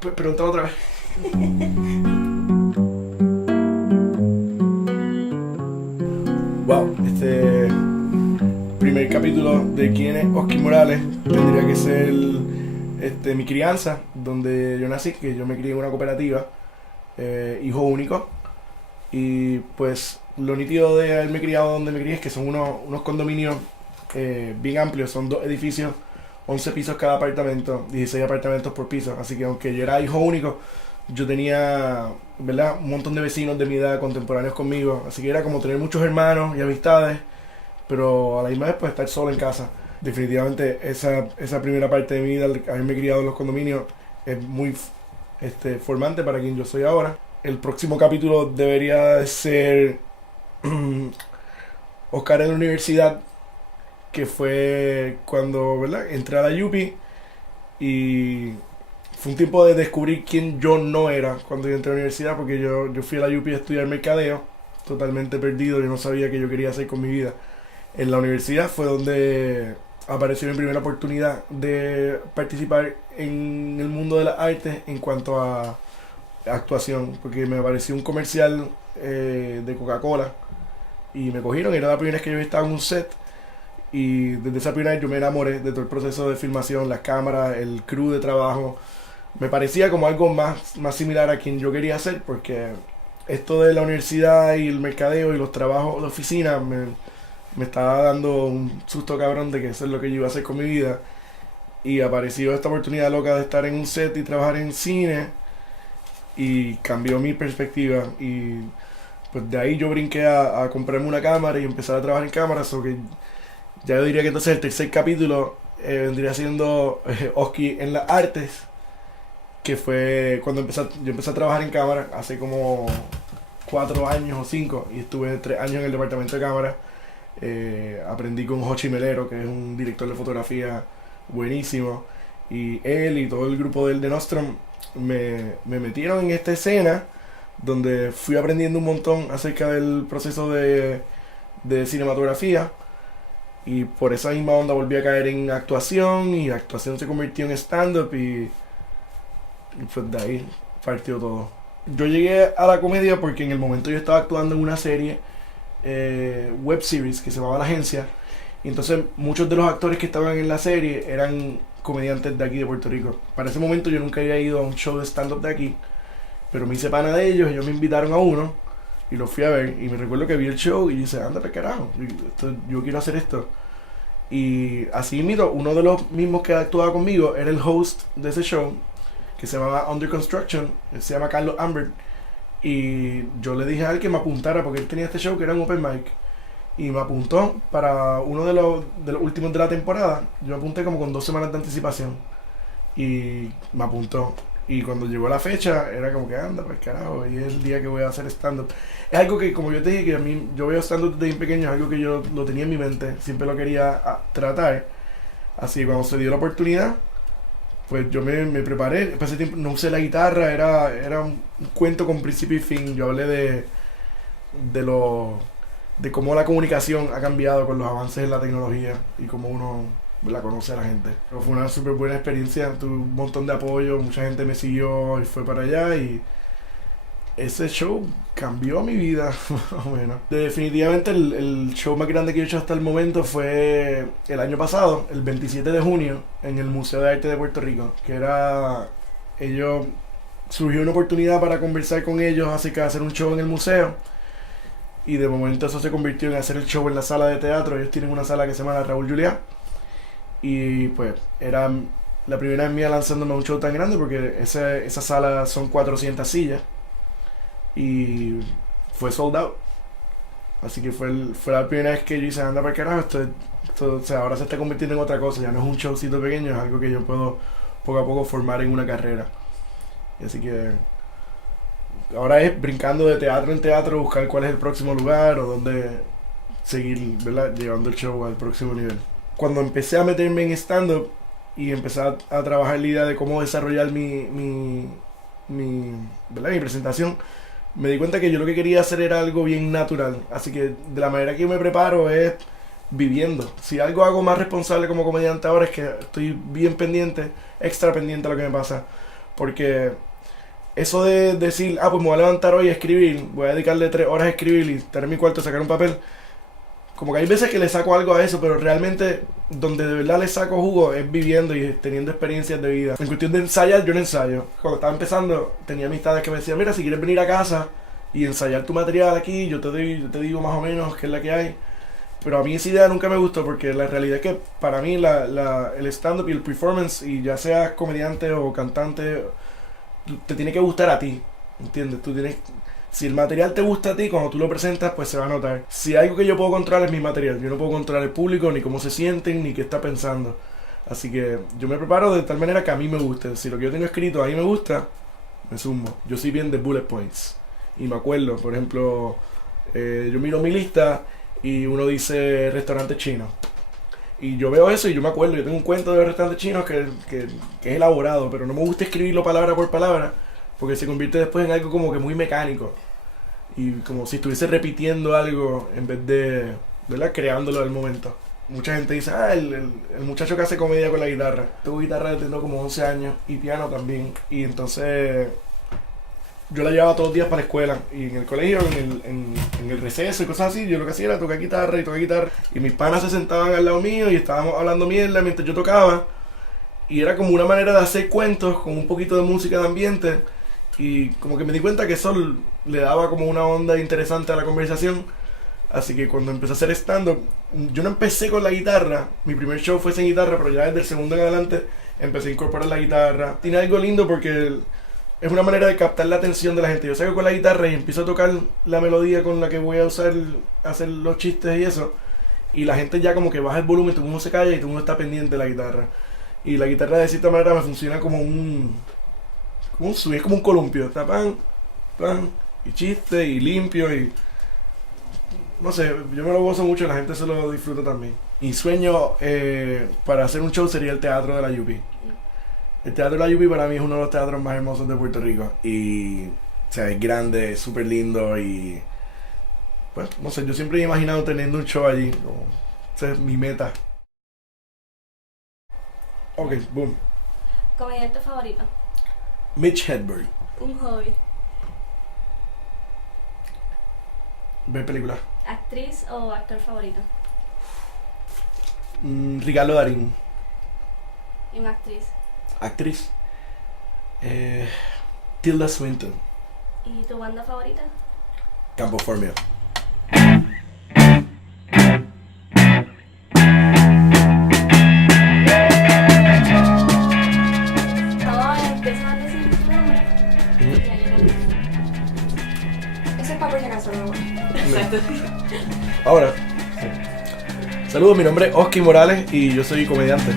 Pregúntalo otra vez. Wow, este primer capítulo de quién es Oscar Morales tendría que ser mi crianza, donde yo nací, que yo me crié en una cooperativa, hijo único, y pues lo nítido de haberme criado donde me crié es que son unos condominios bien amplios, son 2 edificios, 11 pisos cada apartamento, 16 apartamentos por piso, así que aunque yo era hijo único, yo tenía, ¿verdad?, un montón de vecinos de mi edad, contemporáneos conmigo, así que era como tener muchos hermanos y amistades, pero a la misma vez pues estar solo en casa. Definitivamente esa primera parte de mi vida, al haberme criado en los condominios, es muy formante para quien yo soy ahora. El próximo capítulo debería ser Oscar en la universidad, que fue cuando, ¿verdad?, entré a la UPI y fue un tiempo de descubrir quién yo no era cuando yo entré a la universidad, porque yo fui a la UPI a estudiar mercadeo, totalmente perdido, yo no sabía qué yo quería hacer con mi vida. En la universidad fue donde apareció mi primera oportunidad de participar en el mundo de las artes en cuanto a actuación, porque me apareció un comercial de Coca-Cola y me cogieron, era la primera vez que yo estaba en un set y desde esa primera vez yo me enamoré de todo el proceso de filmación, las cámaras, el crew de trabajo. Me parecía como algo más similar a quien yo quería hacer, porque esto de la universidad y el mercadeo y los trabajos de oficina me estaba dando un susto cabrón de que eso es lo que yo iba a hacer con mi vida. Y apareció esta oportunidad loca de estar en un set y trabajar en cine y cambió mi perspectiva. Y pues de ahí yo brinqué a comprarme una cámara y empezar a trabajar en cámaras. O que ya yo diría que entonces el tercer capítulo vendría siendo Oski en las artes, que fue cuando yo empecé a trabajar en cámara hace como 4 años o 5 y estuve 3 años en el departamento de cámara. Aprendí con Hochi Melero, que es un director de fotografía buenísimo, y él y todo el grupo del de Nostrum me metieron en esta escena donde fui aprendiendo un montón acerca del proceso de cinematografía, y por esa misma onda volví a caer en actuación y actuación se convirtió en stand-up y pues de ahí partió todo. Yo llegué a la comedia porque en el momento yo estaba actuando en una serie web series que se llamaba La Agencia, y entonces muchos de los actores que estaban en la serie eran comediantes de aquí de Puerto Rico. Para ese momento yo nunca había ido a un show de stand-up de aquí, pero me hice pana de ellos, ellos me invitaron a uno y lo fui a ver, y me recuerdo que vi el show y dije, anda para carajo, yo quiero hacer esto. Y así miro, uno de los mismos que actuaba conmigo era el host de ese show, que se llamaba Under Construction, se llama Carlos Ambert. Y yo le dije a él que me apuntara porque él tenía este show que era un open mic. Y me apuntó para uno de los últimos de la temporada. Yo me apunté como con 2 semanas de anticipación. Y me apuntó. Y cuando llegó la fecha, era como que anda, pues carajo, y es el día que voy a hacer stand-up. Es algo que, como yo te dije, que a mí, yo veo stand-up desde bien pequeño, es algo que yo lo tenía en mi mente, siempre lo quería tratar. Así que cuando se dio la oportunidad, pues yo me preparé. Para ese tiempo no usé la guitarra, era un cuento con principio y fin. Yo hablé de lo de cómo la comunicación ha cambiado con los avances en la tecnología y cómo uno la conoce a la gente. Pero fue una súper buena experiencia, tuve un montón de apoyo, mucha gente me siguió y fue para allá, y ese show cambió mi vida, más o menos. Definitivamente el show más grande que he hecho hasta el momento fue el año pasado, el 27 de junio, en el Museo de Arte de Puerto Rico, que era, ellos, surgió una oportunidad para conversar con ellos acerca de hacer un show en el museo, y de momento eso se convirtió en hacer el show en la sala de teatro. Ellos tienen una sala que se llama Raúl Juliá, y pues era la primera vez mía lanzándome a un show tan grande, porque esa sala son 400 sillas y fue sold out. Así que fue la primera vez que yo hice, anda para el carajo, o sea, ahora se está convirtiendo en otra cosa, ya no es un showcito pequeño, es algo que yo puedo poco a poco formar en una carrera. Y así que ahora es brincando de teatro en teatro, buscar cuál es el próximo lugar o dónde seguir, ¿verdad?, llevando el show al próximo nivel. Cuando empecé a meterme en stand-up y empecé a trabajar la idea de cómo desarrollar ¿verdad?, mi presentación, me di cuenta que yo lo que quería hacer era algo bien natural. Así que de la manera que yo me preparo es viviendo. Si algo hago más responsable como comediante ahora es que estoy bien pendiente, extra pendiente a lo que me pasa. Porque eso de decir, pues me voy a levantar hoy a escribir, voy a dedicarle 3 horas a escribir y estar en mi cuarto a sacar un papel, como que hay veces que le saco algo a eso, pero realmente donde de verdad le saco jugo es viviendo y teniendo experiencias de vida. En cuestión de ensayar, yo no ensayo. Cuando estaba empezando, tenía amistades que me decían, mira, si quieres venir a casa y ensayar tu material aquí, yo te digo más o menos qué es la que hay. Pero a mí esa idea nunca me gustó porque la realidad es que para mí el stand-up y el performance, y ya seas comediante o cantante, te tiene que gustar a ti, ¿entiendes? Si el material te gusta a ti, cuando tú lo presentas, pues se va a notar. Si hay algo que yo puedo controlar es mi material. Yo no puedo controlar el público, ni cómo se sienten, ni qué está pensando. Así que yo me preparo de tal manera que a mí me guste. Si lo que yo tengo escrito a mí me gusta, me sumo. Yo soy bien de bullet points. Y me acuerdo, por ejemplo, yo miro mi lista y uno dice restaurante chino. Y yo veo eso y yo me acuerdo, yo tengo un cuento de restaurantes chinos que es elaborado, pero no me gusta escribirlo palabra por palabra, porque se convierte después en algo como que muy mecánico. Y como si estuviese repitiendo algo en vez de, ¿verdad?, creándolo al momento. Mucha gente dice, el muchacho que hace comedia con la guitarra. Tuve guitarra desde tengo como 11 años y piano también. Y entonces yo la llevaba todos los días para la escuela. Y en el colegio, en el receso y cosas así, yo lo que hacía era tocar guitarra y tocar guitarra. Y mis panas se sentaban al lado mío y estábamos hablando mierda mientras yo tocaba. Y era como una manera de hacer cuentos con un poquito de música de ambiente. Y como que me di cuenta que eso le daba como una onda interesante a la conversación. Así que cuando empecé a hacer stand-up, yo no empecé con la guitarra. Mi primer show fue sin guitarra, pero ya desde el segundo en adelante empecé a incorporar la guitarra. Tiene algo lindo porque es una manera de captar la atención de la gente. Yo salgo con la guitarra y empiezo a tocar la melodía con la que voy a usar, hacer los chistes y eso. Y la gente ya como que baja el volumen, todo el mundo se calla y todo el mundo está pendiente de la guitarra. Y la guitarra de cierta manera me funciona como un swing, es como un columpio. Está pan, y chiste, y limpio, y no sé, yo me lo gozo mucho y la gente se lo disfruta también. Mi sueño para hacer un show sería el teatro de la UP. El teatro de la UP para mí es uno de los teatros más hermosos de Puerto Rico. Y, o sea, es grande, es súper lindo y, pues, no sé, yo siempre he imaginado teniendo un show allí. Como, esa es mi meta. Ok, boom. ¿Comediante favorito? Mitch Hedberg. Un hobby. Ver películas. ¿Actriz o actor favorito? Ricardo Darín. ¿Y una actriz? Actriz. Tilda Swinton. ¿Y tu banda favorita? Campo Formio. Todo empieza a decir tu nombre y ahí era. Eso es para por si acaso, ¿no? Exacto. Ahora. Saludos, mi nombre es Oski Morales y yo soy comediante.